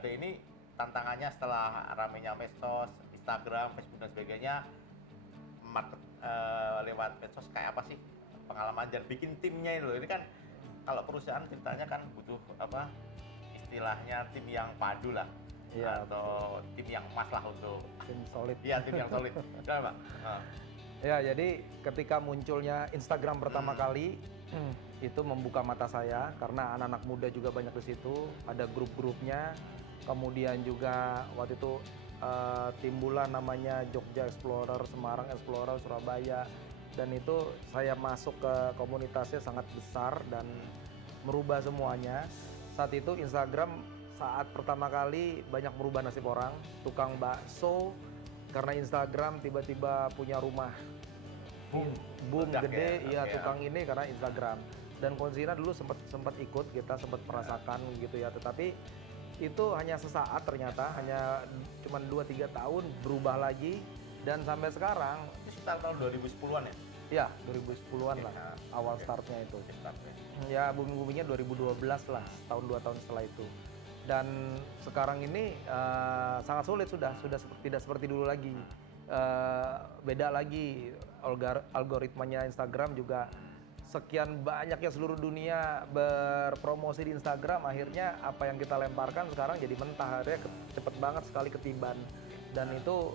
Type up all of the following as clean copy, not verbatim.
Ade ini tantangannya setelah ramenya medsos, Instagram, Facebook dan sebagainya, lewat medsos kayak apa sih pengalaman dan bikin timnya itu loh. Ini kan kalau perusahaan ceritanya kan butuh apa istilahnya tim yang padu lah. Iya, Atau tim yang pas lah untuk tim solid. iya tim yang solid. Kenapa? Ya, jadi ketika munculnya Instagram pertama kali, itu membuka mata saya karena anak-anak muda juga banyak di situ, ada grup-grupnya. Kemudian juga waktu itu timbulan namanya Jogja Explorer, Semarang Explorer, Surabaya. Dan itu saya masuk ke komunitasnya sangat besar dan merubah semuanya. Saat itu Instagram saat pertama kali banyak merubah nasib orang, tukang bakso karena Instagram tiba-tiba punya rumah boom Ledak gede, ya, iya tukang ini karena Instagram. Dan Konsina dulu sempat ikut, kita sempat merasakan gitu ya, tetapi itu hanya sesaat ternyata, hanya cuma 2-3 tahun berubah lagi dan sampai sekarang. Itu sekitar tahun 2010-an ya? Ya, 2010-an lah, awal startnya itu. Ya, booming-boomingnya 2012 lah, tahun 2 tahun setelah itu. Dan sekarang ini sangat sulit sudah tidak seperti dulu lagi. Beda lagi, algoritmanya Instagram juga sekian banyaknya seluruh dunia berpromosi di Instagram, akhirnya apa yang kita lemparkan sekarang jadi mentah, akhirnya cepet banget sekali ketiban. Dan itu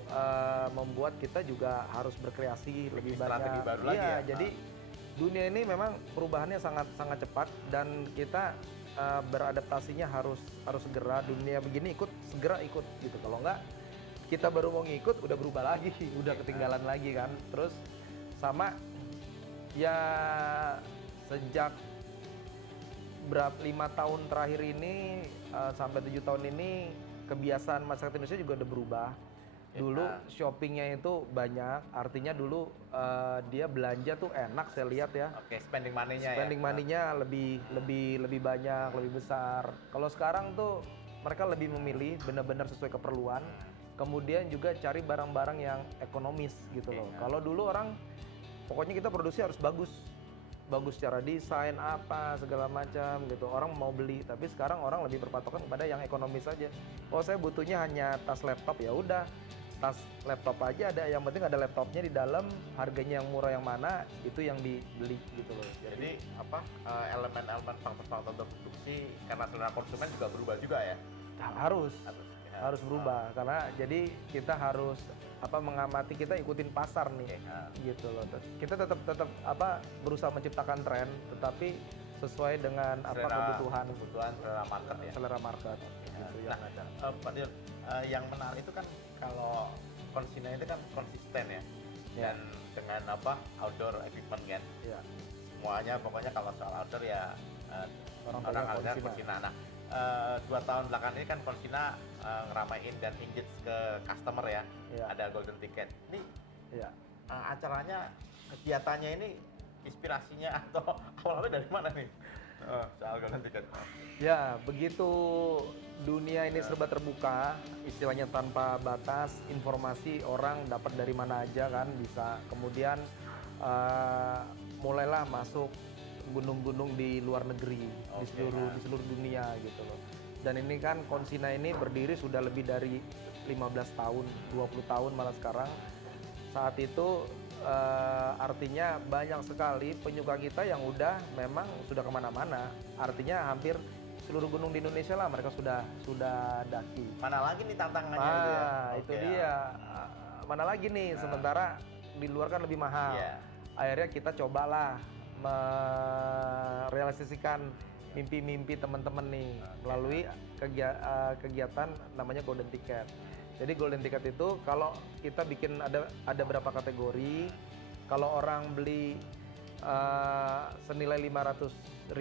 membuat kita juga harus berkreasi lebih strategi banyak. baru lagi ya? Jadi dunia ini memang perubahannya sangat cepat dan kita beradaptasinya harus segera. Dunia begini segera ikut gitu. Kalau enggak kita baru mau ngikut udah berubah lagi, udah ketinggalan lagi kan. Terus sama ya sejak 5 tahun terakhir ini sampai 7 tahun ini kebiasaan masyarakat Indonesia juga udah berubah. Dulu shoppingnya itu banyak, artinya dulu dia belanja tuh enak saya lihat ya. Oke, spending money-nya ya. Spending money-nya lebih banyak, lebih besar. Kalau sekarang tuh mereka lebih memilih benar-benar sesuai keperluan. Kemudian juga cari barang-barang yang ekonomis gitu loh. Kalau dulu orang pokoknya kita produksi harus bagus secara desain apa segala macam gitu, orang mau beli. Tapi sekarang orang lebih berpatokan pada yang ekonomis saja. Oh saya butuhnya hanya tas laptop, ya udah tas laptop aja ada, yang penting ada laptopnya di dalam, harganya yang murah yang mana itu yang dibeli gitu loh. Jadi apa elemen-elemen faktor-faktor produksi karena selera konsumen juga berubah juga ya? Harus berubah karena jadi kita harus mengamati, kita ikutin pasar nih gitu loh. Kita tetap berusaha menciptakan tren tetapi sesuai dengan kebutuhan selera market gitu yang ada. Pak Dir, yang menarik itu kan kalau Konsina itu kan konsisten ya, dan dengan outdoor equipment kan, semuanya pokoknya kalau soal outdoor ya orang ada Konsina. Nah, 2 tahun belakangan ini kan Konsina ngeramein dan engage ke customer ya, ada golden ticket. Ini acaranya, kegiatannya ini inspirasinya atau awalnya dari mana nih soal golden ticket? Ya, begitu dunia ini serba terbuka, istilahnya tanpa batas, informasi orang dapat dari mana aja kan bisa. Kemudian mulailah masuk gunung-gunung di luar negeri, di seluruh dunia gitu loh. Dan ini kan Konsina ini berdiri sudah lebih dari 15 tahun, 20 tahun malah sekarang. Saat itu artinya banyak sekali penyuka kita yang memang sudah kemana-mana. Artinya hampir seluruh gunung di Indonesia lah mereka sudah daki. Mana lagi nih tantangannya itu ya? Itu dia. Mana lagi nih, sementara di luar kan lebih mahal. Akhirnya kita cobalah merealisasikan mimpi-mimpi teman-teman nih melalui kegiatan namanya Golden Ticket. Jadi Golden Ticket itu kalau kita bikin ada berapa kategori. Kalau orang beli senilai 500.000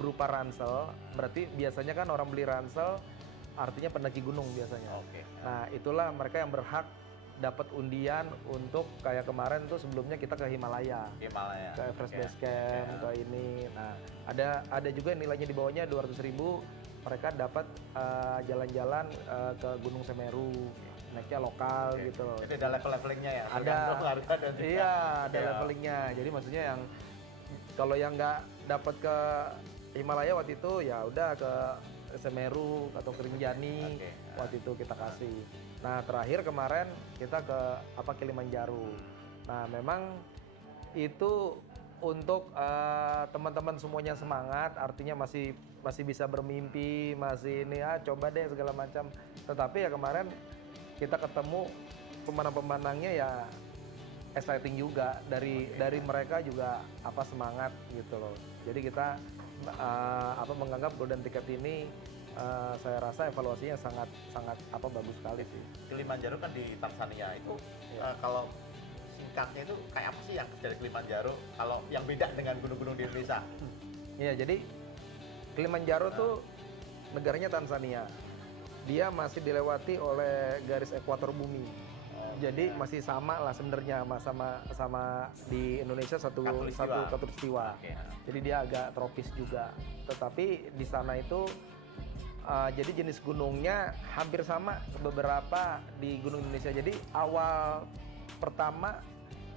berupa ransel, berarti biasanya kan orang beli ransel artinya pendaki gunung biasanya. Nah, itulah mereka yang berhak dapat undian untuk kayak kemarin tuh sebelumnya kita ke Himalaya. Ke Everest Base Camp, ke ini. Nah, ada juga nilainya di bawahnya 200.000, mereka dapat jalan-jalan ke Gunung Semeru. Naiknya lokal gitu loh. Jadi ada level-levelingnya ya? Ada levelingnya. Jadi maksudnya yang kalau yang nggak dapat ke Himalaya waktu itu ya udah ke Semeru atau Rinjani. Oke. Waktu itu kita kasih. Nah terakhir kemarin kita ke Kilimanjaro. Nah memang itu untuk teman-teman semuanya semangat, artinya masih bisa bermimpi, masih ini coba deh segala macam. Tetapi ya kemarin kita ketemu pemenang-pemenangnya ya exciting juga dari mereka juga semangat gitu loh. Jadi kita menganggap Golden Ticket ini saya rasa evaluasinya sangat bagus sekali sih. Kilimanjaro kan di Tanzania itu kalau singkatnya itu kayak apa sih yang dari Kilimanjaro kalau yang beda dengan gunung-gunung di Indonesia? Iya, jadi Kilimanjaro tuh negaranya Tanzania. Dia masih dilewati oleh garis ekuator bumi. Jadi masih sama lah sebenarnya sama di Indonesia satu khatulistiwa. Jadi dia agak tropis juga. Tetapi di sana itu jadi jenis gunungnya hampir sama beberapa di gunung Indonesia. Jadi awal pertama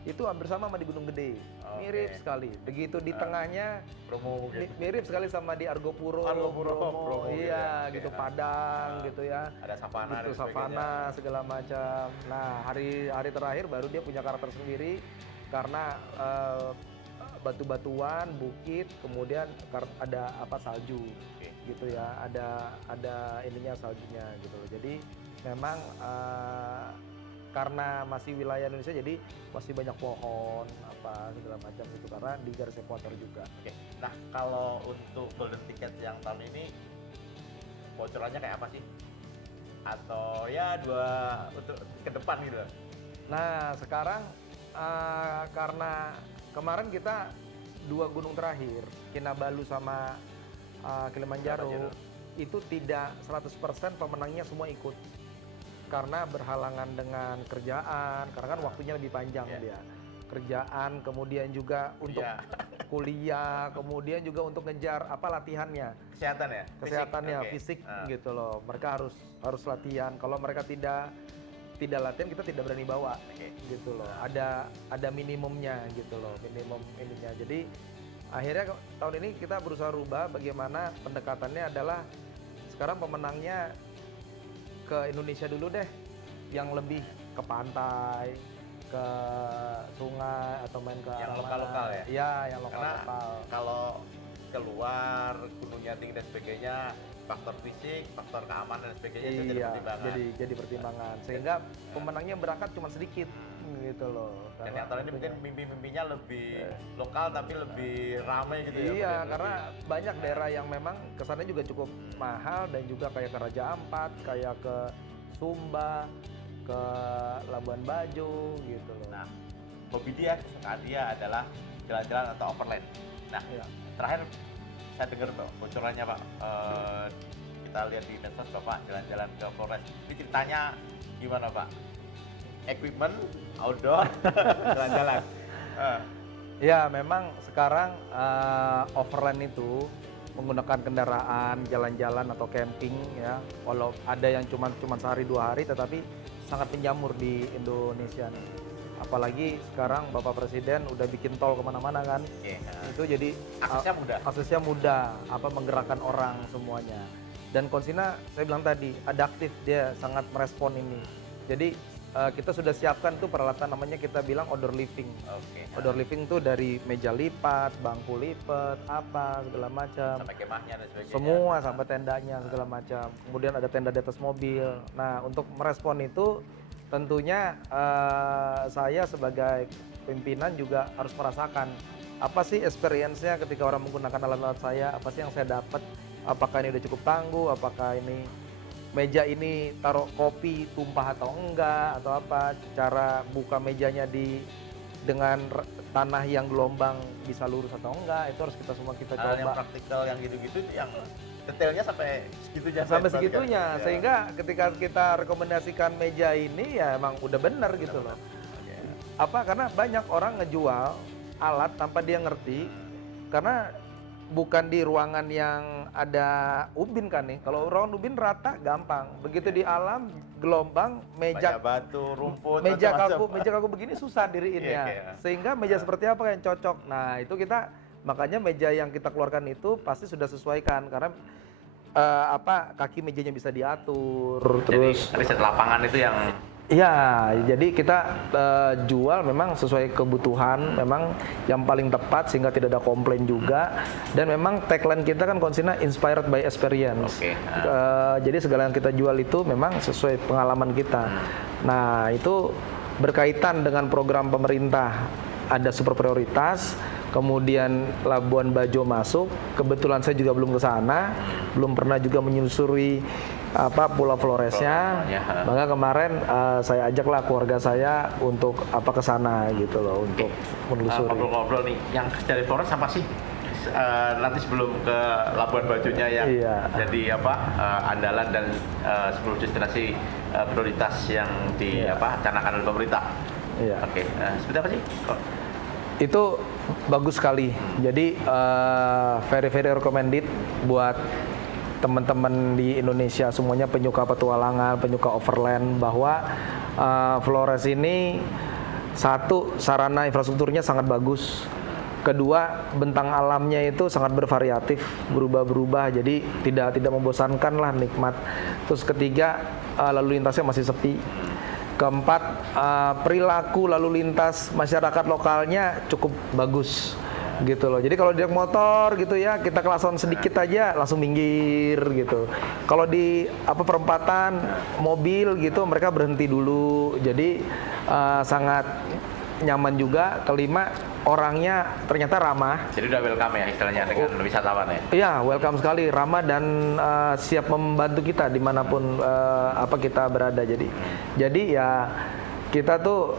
itu hampir sama di Gunung Gede, mirip sekali. Begitu di tengahnya Bromo mirip sekali sama di Argopuro, Bromo iya gitu, Padang gitu ya. Ada savana gitu, savana segala macam. Nah hari terakhir baru dia punya karakter sendiri karena batu-batuan, bukit, kemudian ada salju gitu ya, ada ininya saljunya gitu loh. Jadi memang karena masih wilayah Indonesia jadi masih banyak pohon segala macam gitu karena di garis ekuator juga. Oke. Nah kalau untuk Golden Ticket yang tahun ini bocorannya kayak apa sih? Atau ya untuk ke depan gitu? Nah sekarang karena kemarin kita 2 gunung terakhir, Kinabalu sama Kilimanjaro, itu tidak 100% pemenangnya semua ikut. Karena berhalangan dengan kerjaan, karena kan waktunya lebih panjang dia. Kerjaan, kemudian juga untuk kuliah, kemudian juga untuk ngejar latihannya. Kesehatannya, fisik gitu loh. Mereka harus latihan. Kalau mereka tidak latihan, kita tidak berani bawa gitu loh. Ada minimumnya gitu loh, minimum ininya. Jadi akhirnya tahun ini kita berusaha rubah bagaimana pendekatannya adalah sekarang pemenangnya ke Indonesia dulu deh, yang lebih ke pantai, ke sungai atau main ke yang lokal-lokal ya? Iya, yang lokal-lokal. Karena kalau keluar gunungnya tinggi dan sebagainya, faktor fisik, faktor keamanan dan sebagainya itu jadi pertimbangan. Jadi pertimbangan. Sehingga pemenangnya berangkat cuma sedikit gitu loh. Dan yang tahun ini mungkin mimpi-mimpinya lebih lokal tapi lebih ramai gitu ya. Iya, karena banyak daerah yang memang kesannya juga cukup mahal dan juga kayak ke Raja Ampat, kayak ke Sumba, ke Labuan Bajo gitu loh. Nah, hobi dia, kesukaan dia adalah jalan-jalan atau overland. Nah, terakhir saya dengar Pak, bocorannya Pak, kita lihat di medsos Bapak jalan-jalan ke Flores. Ini ceritanya gimana Pak? Equipment, outdoor, jalan-jalan. Ya, memang sekarang overland itu menggunakan kendaraan, jalan-jalan atau camping ya. Walau ada yang cuma sehari 2 hari, tetapi sangat menjamur di Indonesia nih. Apalagi sekarang Bapak Presiden udah bikin tol kemana-mana kan. Itu jadi aksesnya mudah, menggerakkan orang semuanya. Dan Konsina saya bilang tadi adaptif, dia sangat merespon ini. Jadi kita sudah siapkan tuh peralatan, namanya kita bilang outdoor living. Outdoor living tuh dari meja lipat, bangku lipat, segala macam. Sampai kemahnya dan sebagainya. Semua sampai tendanya segala macam. Kemudian ada tenda di atas mobil. Nah, untuk merespon itu tentunya saya sebagai pimpinan juga harus merasakan apa sih experience-nya ketika orang menggunakan alat-alat saya, apa sih yang saya dapat, apakah ini udah cukup tangguh, apakah ini meja ini taruh kopi tumpah atau enggak, atau cara buka mejanya dengan tanah yang gelombang bisa lurus atau enggak, itu harus kita semua coba. Yang praktikal yang gitu-gitu yang detailnya sampai segitunya. Sampai segitunya, sehingga ketika kita rekomendasikan meja ini ya emang udah benar gitu loh. Karena banyak orang ngejual alat tanpa dia ngerti, karena bukan di ruangan yang ada ubin kan nih. Kalau ruangan ubin rata gampang. Begitu di alam gelombang, meja banyak batu, rumput, meja kaku begini susah diriinnya. Sehingga meja seperti apa yang cocok. Nah, itu makanya meja yang kita keluarkan itu pasti sudah sesuaikan, karena kaki mejanya bisa diatur. Jadi Terus riset lapangan itu yang ya, jadi kita jual memang sesuai kebutuhan, memang yang paling tepat sehingga tidak ada komplain juga. Dan memang tagline kita kan konsepnya inspired by experience. Jadi segala yang kita jual itu memang sesuai pengalaman kita. Nah, itu berkaitan dengan program pemerintah. Ada super prioritas, kemudian Labuan Bajo masuk. Kebetulan saya juga belum ke sana, belum pernah juga menyusuri Pulau Floresnya. Maka kemarin saya ajaklah keluarga saya untuk ke sana gitu loh, untuk menelusuri. Ngobrol-ngobrol nih, yang dari Flores apa sih? Nanti sebelum ke Labuan Bajonya yang jadi andalan dan 10 destinasi prioritas yang canangkan oleh pemerintah. Oke, seperti apa sih? Itu bagus sekali. Jadi very very recommended buat teman-teman di Indonesia semuanya, penyuka petualangan, penyuka overland, bahwa Flores ini satu, sarana infrastrukturnya sangat bagus. Kedua, bentang alamnya itu sangat bervariatif, berubah-berubah, jadi tidak membosankan lah, nikmat. Terus ketiga, lalu lintasnya masih sepi. Keempat, perilaku lalu lintas masyarakat lokalnya cukup bagus gitu loh. Jadi kalau naik motor gitu ya, kita kelasan sedikit aja langsung minggir gitu. Kalau di perempatan mobil gitu, mereka berhenti dulu. Jadi sangat nyaman juga. Kelima, orangnya ternyata ramah. Jadi udah welcome ya istilahnya dengan wisatawan ya? Iya, welcome sekali, ramah dan siap membantu kita dimanapun kita berada. Jadi ya kita tuh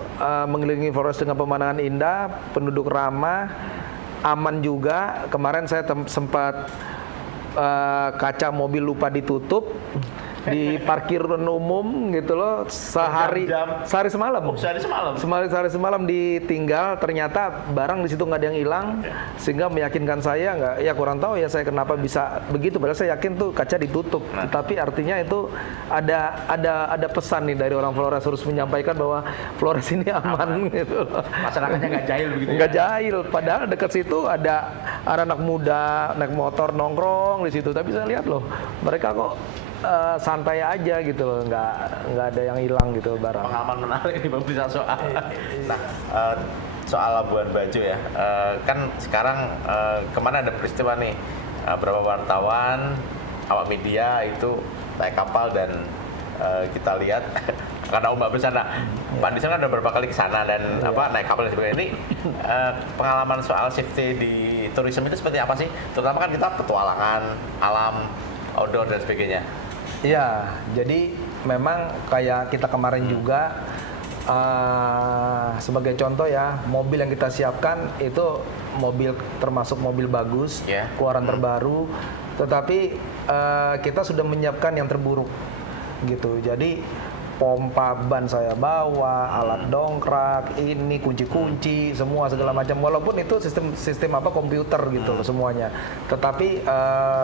mengelilingi Flores dengan pemandangan indah, penduduk ramah, aman juga. Kemarin saya sempat kaca mobil lupa ditutup di parkiran umum gitu loh, sehari semalam. Sehari semalam ditinggal, ternyata barang di situ nggak ada yang hilang, sehingga meyakinkan saya kurang tahu ya saya kenapa bisa begitu, padahal saya yakin tuh kaca ditutup. Tapi artinya itu ada pesan nih dari orang Flores, harus menyampaikan bahwa Flores ini aman gitu loh. Masyarakatnya nggak jahil begitu. Nggak jahil, padahal dekat situ ada anak muda naik motor nongkrong di situ, tapi saya lihat loh mereka kok santai aja gitu loh, nggak ada yang hilang gitu barang. Pengalaman menarik nih Bang bisa soal. Nah, soal Labuan Bajo ya, kan sekarang kemana ada peristiwa nih, beberapa wartawan, awak media itu naik kapal dan kita lihat karena ombak besar. Nah, Pak Andison kan udah beberapa kali ke sana dan naik kapal dan sebagainya. Ini pengalaman soal safety di tourism itu seperti apa sih? Terutama kan kita petualangan alam, outdoor dan sebagainya. Iya, jadi memang kayak kita kemarin juga sebagai contoh ya, mobil yang kita siapkan itu termasuk mobil bagus, keluaran terbaru, tetapi kita sudah menyiapkan yang terburuk gitu. Jadi pompa ban saya bawa, alat dongkrak, ini kunci-kunci, semua segala macam. Walaupun itu sistem komputer gitu loh semuanya. Tetapi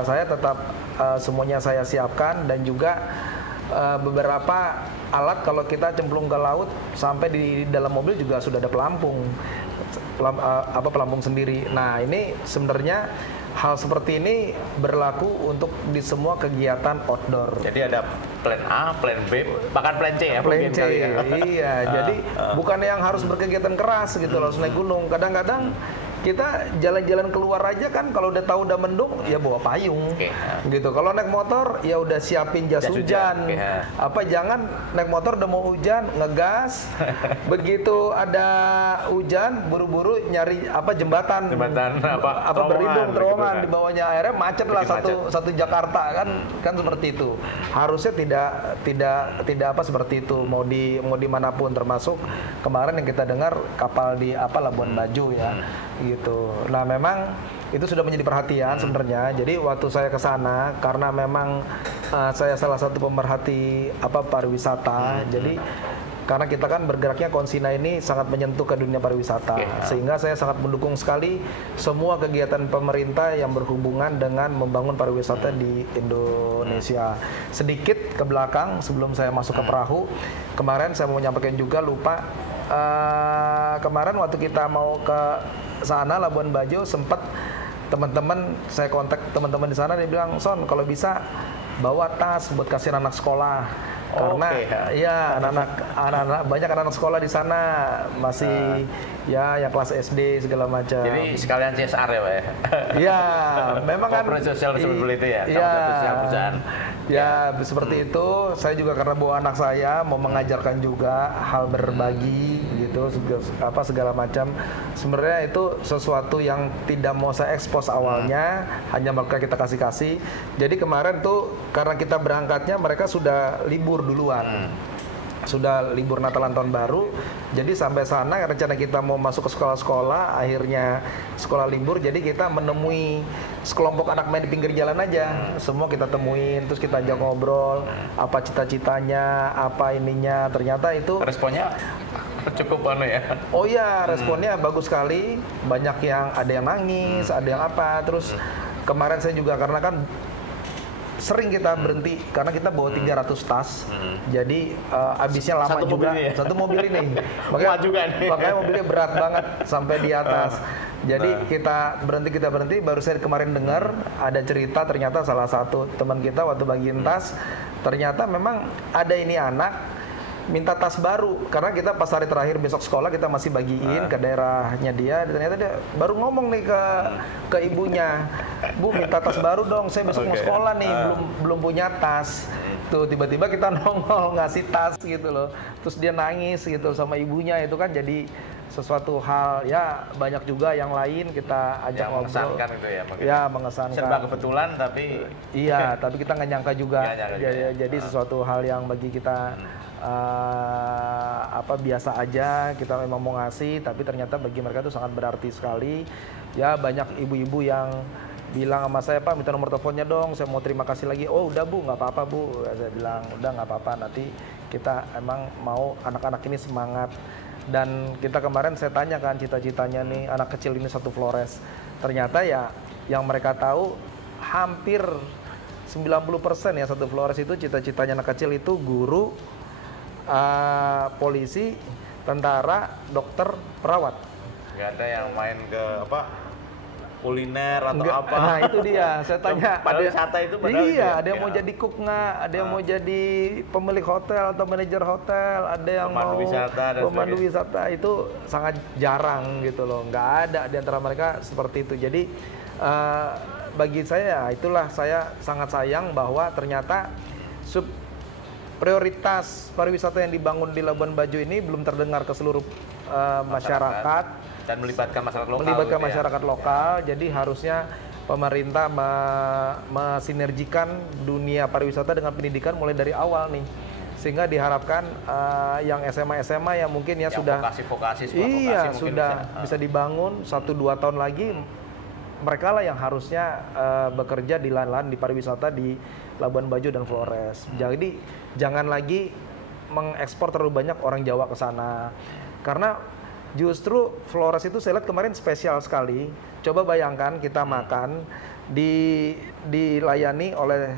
saya tetap semuanya saya siapkan, dan juga beberapa alat kalau kita cemplung ke laut sampai di dalam mobil juga sudah ada pelampung sendiri. Nah, ini sebenarnya hal seperti ini berlaku untuk di semua kegiatan outdoor. Jadi ada plan A, plan B, bahkan plan C ya. Plan C, iya. Jadi bukan yang harus berkegiatan keras gitu loh, naik gunung. Kadang-kadang kita jalan-jalan keluar aja kan, kalau udah tahu udah mendung ya bawa payung gitu. Kalau naik motor ya udah siapin jas hujan. Jangan naik motor udah mau hujan ngegas, begitu ada hujan buru-buru nyari jembatan berlindung, terowongan di bawahnya, akhirnya macet lah satu Jakarta kan seperti itu. Harusnya tidak seperti itu, mau di manapun, termasuk kemarin yang kita dengar kapal di Labuan Bajo ya gitu. Nah, memang itu sudah menjadi perhatian sebenarnya. Jadi waktu saya ke sana, karena memang saya salah satu pemerhati pariwisata. Jadi karena kita kan bergeraknya Konsina ini sangat menyentuh ke dunia pariwisata, sehingga saya sangat mendukung sekali semua kegiatan pemerintah yang berhubungan dengan membangun pariwisata di Indonesia. Sedikit ke belakang sebelum saya masuk ke perahu, kemarin saya mau nyampaikan juga, lupa. Kemarin waktu kita mau ke sana Labuan Bajo sempat teman-teman, saya kontak teman-teman di sana, dia bilang, Son kalau bisa bawa tas buat kasih anak sekolah. Karena ya anak-anak banyak anak sekolah di sana masih ya yang kelas SD segala macam. Jadi sekalian CSR ya Pak ya? Iya, memang kan sosial seperti itu ya? Iya, perusahaan. ya seperti itu. Saya juga karena bawa anak saya mau mengajarkan juga hal berbagi gitu, segala macam. Sebenarnya itu sesuatu yang tidak mau saya ekspos awalnya, hanya mereka kita kasih. Jadi kemarin tuh karena kita berangkatnya mereka sudah libur duluan. Sudah libur Natalan Tahun Baru, jadi sampai sana rencana kita mau masuk ke sekolah-sekolah, akhirnya sekolah libur, jadi kita menemui sekelompok anak main di pinggir jalan aja, semua kita temuin, terus kita ajak ngobrol, apa cita-citanya, apa ininya, ternyata itu responnya cukup ya. Oh iya, responnya bagus sekali, banyak yang ada yang nangis, ada yang apa, terus kemarin saya juga karena kan sering kita berhenti karena kita bawa 300 tas, jadi habisnya lama satu juga. Mobil ya? Satu mobil ini, makanya mobilnya berat banget sampai di atas. Jadi kita berhenti, baru saya kemarin dengar ada cerita ternyata salah satu teman kita waktu bagiin tas, ternyata memang ada ini anak minta tas baru karena kita pas hari terakhir besok sekolah kita masih bagiin ke daerahnya dia, ternyata dia baru ngomong nih ke ibunya, Bu minta tas baru dong, saya besok mau sekolah nih, belum punya tas. Tuh tiba-tiba kita nongol ngasih tas gitu loh, terus dia nangis gitu sama ibunya, itu kan jadi sesuatu hal ya, banyak juga yang lain kita ajak ngobrol. Mengesankan itu ya, ya mengesankan. Serba kebetulan tapi iya, tapi kita nggak nyangka juga. Jadi sesuatu hal yang bagi kita biasa aja, kita memang mau ngasih, tapi ternyata bagi mereka itu sangat berarti sekali. Ya banyak ibu-ibu yang bilang sama saya, Pak minta nomor teleponnya dong, saya mau terima kasih lagi. Oh udah Bu, nggak apa-apa Bu. Saya bilang udah nggak apa-apa, nanti kita emang mau anak-anak ini semangat. Dan kita kemarin saya tanya kan cita-citanya nih anak kecil ini satu Flores. Ternyata ya yang mereka tahu hampir 90% ya satu Flores itu cita-citanya anak kecil itu guru, polisi, tentara, dokter, perawat. Nggak ada yang main ke kuliner atau apa. Nah itu dia, saya tanya. Wisata itu iya, ada yang mau jadi cook nggak, ada yang mau jadi pemilik hotel atau manajer hotel, ada yang pemandu wisata, itu sangat jarang gitu loh, nggak ada di antara mereka seperti itu. Jadi bagi saya itulah saya sangat sayang bahwa ternyata prioritas pariwisata yang dibangun di Labuan Bajo ini belum terdengar ke seluruh masyarakat dan melibatkan masyarakat lokal. Masyarakat lokal. Jadi harusnya pemerintah mesinergikan dunia pariwisata dengan pendidikan mulai dari awal nih. Sehingga diharapkan yang SMA yang mungkin ya yang sudah vokasi sudah bisa dibangun 1-2 tahun lagi, mereka lah yang harusnya bekerja di lahan-lahan di pariwisata di Labuan Bajo dan Flores. Jadi jangan lagi mengekspor terlalu banyak orang Jawa ke sana. Karena justru Flores itu saya lihat kemarin spesial sekali. Coba bayangkan kita makan dilayani oleh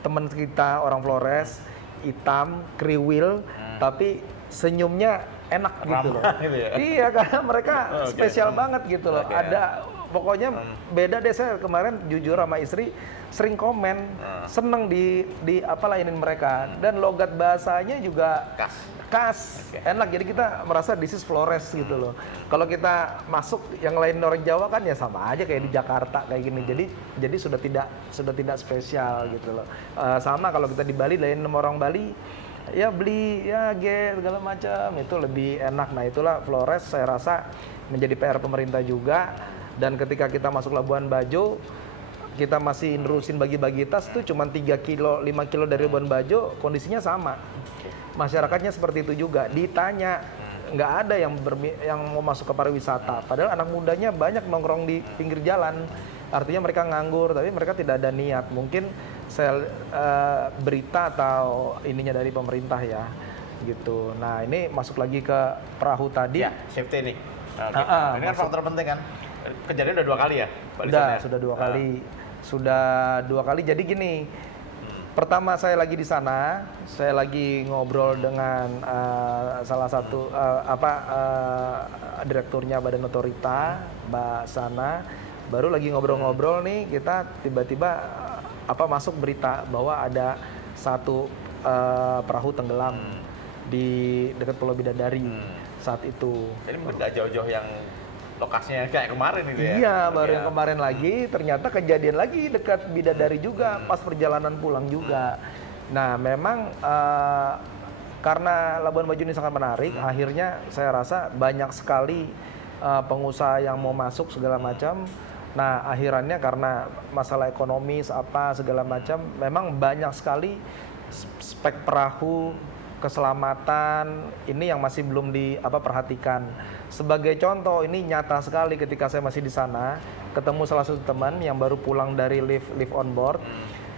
teman kita orang Flores, hitam, kriwil, tapi senyumnya enak gitu loh. Gitu ya? Iya, karena mereka spesial banget gitu loh. Ada pokoknya beda deh. Saya kemarin jujur sama istri sering komen, seneng di layanin mereka, dan logat bahasanya juga khas, enak. Jadi kita merasa this is Flores gitu loh. Kalau kita masuk yang lain orang Jawa kan ya sama aja kayak di Jakarta kayak gini. Jadi sudah tidak spesial gitu loh. Sama kalau kita di Bali layanin sama orang Bali, ya beli ya segala macam, itu lebih enak. Nah itulah Flores saya rasa menjadi PR pemerintah juga. Dan ketika kita masuk Labuan Bajo, kita masih nerusin bagi-bagi tas tuh cuma 3 kilo, 5 kilo dari Labuan Bajo, kondisinya sama. Masyarakatnya seperti itu juga. Ditanya, nggak ada yang mau masuk ke pariwisata. Padahal anak mudanya banyak nongkrong di pinggir jalan. Artinya mereka nganggur, tapi mereka tidak ada niat. Mungkin saya berita atau ininya dari pemerintah ya, gitu. Nah ini masuk lagi ke perahu tadi. Ya, safety nih. Ini kan faktor penting kan. Kejadian udah 2 kali ya? Sudah 2 kali. Sudah 2 kali. Jadi gini, pertama saya lagi di sana, saya lagi ngobrol dengan salah satu direkturnya Badan Otorita, Mbak Sana. Baru lagi ngobrol-ngobrol nih, kita tiba-tiba masuk berita bahwa ada satu perahu tenggelam di dekat Pulau Bidadari saat itu. Jadi nggak jauh-jauh yang lokasinya kayak kemarin itu ya? Iya, baru yang kemarin lagi, ternyata kejadian lagi dekat Bidadari juga, pas perjalanan pulang juga. Nah, memang karena Labuan Bajo ini sangat menarik, akhirnya saya rasa banyak sekali pengusaha yang mau masuk segala macam. Nah, akhirannya karena masalah ekonomis segala macam, memang banyak sekali spek perahu, keselamatan ini yang masih belum diperhatikan. Sebagai contoh, ini nyata sekali ketika saya masih di sana, ketemu salah satu teman yang baru pulang dari live on board.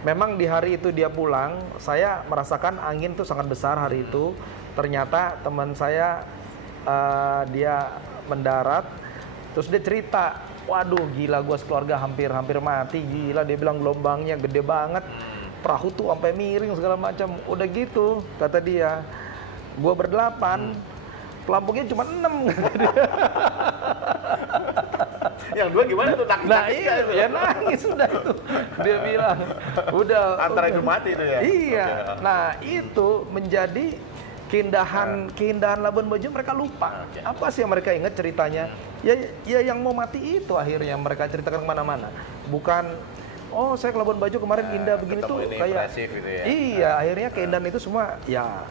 Memang di hari itu dia pulang, saya merasakan angin tuh sangat besar hari itu. Ternyata teman saya dia mendarat, terus dia cerita, waduh gila, gue sekeluarga hampir mati, gila, dia bilang gelombangnya gede banget, perahu tuh sampai miring segala macam. Udah gitu kata dia, gue berdelapan, pelampungnya cuma 6. Yang dua gimana tuh? Nah iya, ya nangis udah itu. Dia bilang, udah antara hidup mati itu ya? Iya, nah itu menjadi keindahan Labuan Bajo, mereka lupa. Apa sih yang mereka ingat ceritanya? Ya yang mau mati itu akhirnya mereka ceritakan kemana-mana. Bukan, oh saya ke Labuan Bajo kemarin indah begini tuh kayak gitu ya? Iya, akhirnya keindahan itu semua ya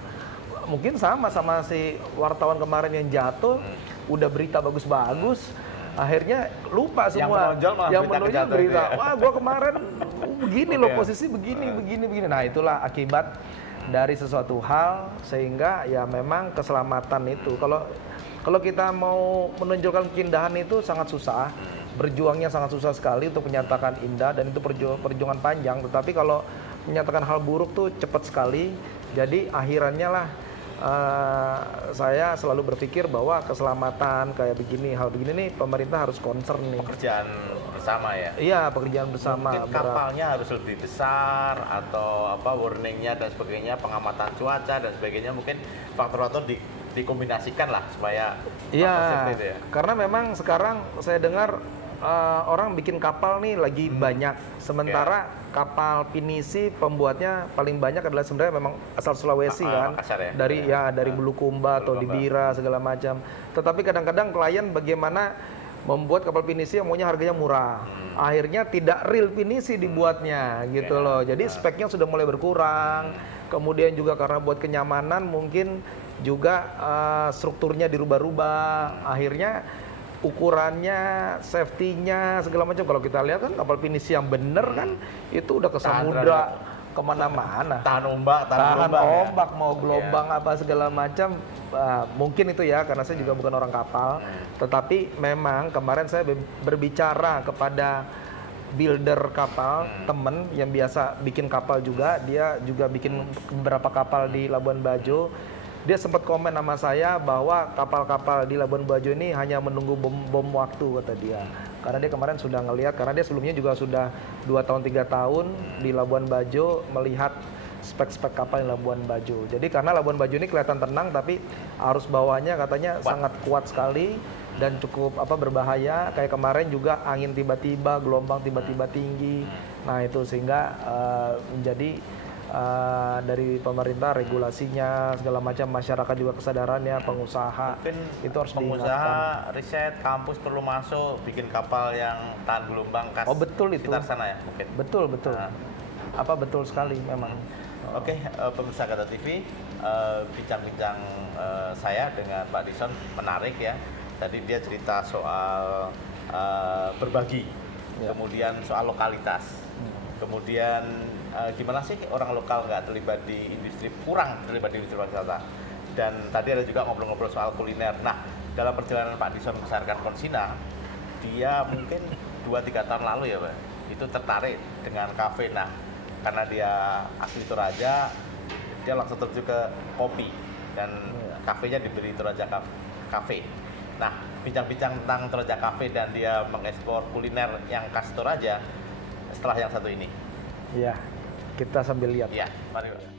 mungkin sama si wartawan kemarin yang jatuh, udah berita bagus-bagus, akhirnya lupa semua. Yang menonjol berita, wah gua kemarin begini loh, posisi begini. Nah itulah akibat dari sesuatu hal, sehingga ya memang keselamatan itu. Kalau kita mau menonjolkan keindahan itu sangat susah, berjuangnya sangat susah sekali untuk menyatakan indah, dan itu perjuangan panjang. Tetapi kalau menyatakan hal buruk tuh cepat sekali. Jadi akhirannya lah saya selalu berpikir bahwa keselamatan kayak begini, hal begini nih pemerintah harus concern nih. Pekerjaan bersama ya? Iya, pekerjaan bersama. Mungkin kapalnya harus lebih besar, atau warningnya dan sebagainya, pengamatan cuaca dan sebagainya, mungkin faktor-faktor dikombinasikan lah supaya iya, itu ya. Karena memang sekarang saya dengar orang bikin kapal nih lagi banyak, sementara kapal pinisi pembuatnya paling banyak adalah sebenarnya memang asal Sulawesi kan, ya? Dari Bulukumba atau di Bira segala macam. Tetapi kadang-kadang klien bagaimana membuat kapal pinisi yang maunya harganya murah, akhirnya tidak real pinisi dibuatnya gitu loh. Jadi speknya sudah mulai berkurang. Kemudian juga karena buat kenyamanan mungkin juga strukturnya dirubah-rubah, akhirnya ukurannya, safety-nya, segala macam. Kalau kita lihat kan kapal pinisi yang bener kan itu udah ke samudra, kemana-mana. Tahan ombak, mau gelombang segala macam. Mungkin itu ya, karena saya juga bukan orang kapal. Tetapi memang kemarin saya berbicara kepada builder kapal, temen yang biasa bikin kapal juga. Dia juga bikin beberapa kapal di Labuan Bajo. Dia sempat komen sama saya bahwa kapal-kapal di Labuan Bajo ini hanya menunggu bom waktu, kata dia. Karena dia kemarin sudah ngelihat, karena dia sebelumnya juga sudah 2 tahun 3 tahun di Labuan Bajo melihat spek-spek kapal di Labuan Bajo. Jadi karena Labuan Bajo ini kelihatan tenang, tapi arus bawahnya katanya sangat kuat sekali dan cukup berbahaya. Kayak kemarin juga angin tiba-tiba, gelombang tiba-tiba tinggi. Nah itu sehingga menjadi dari pemerintah regulasinya segala macam, masyarakat juga kesadarannya, pengusaha mungkin itu harus pengusaha, riset, kampus perlu masuk bikin kapal yang tahan gelombang betul itu sekitar sana ya mungkin. Betul betul sekali memang. Oke, pemirsa Gata TV, bincang-bincang saya dengan Pak Dison menarik ya. Tadi dia cerita soal berbagi, kemudian soal lokalitas, kemudian gimana sih orang lokal nggak terlibat di industri, kurang terlibat di industri pariwisata. Dan tadi ada juga ngobrol-ngobrol soal kuliner. Nah, dalam perjalanan Pak Dison membesarkan Konsina, dia mungkin 2-3 tahun lalu ya Pak, itu tertarik dengan kafe. Nah, karena dia asli Toraja, dia langsung terjun ke kopi, dan kafenya diberi Toraja Cafe. Nah, bincang-bincang tentang Toraja Cafe dan dia mengeksplor kuliner yang khas Toraja setelah yang satu ini. Iya, kita sambil lihat. Iya, mari Pak.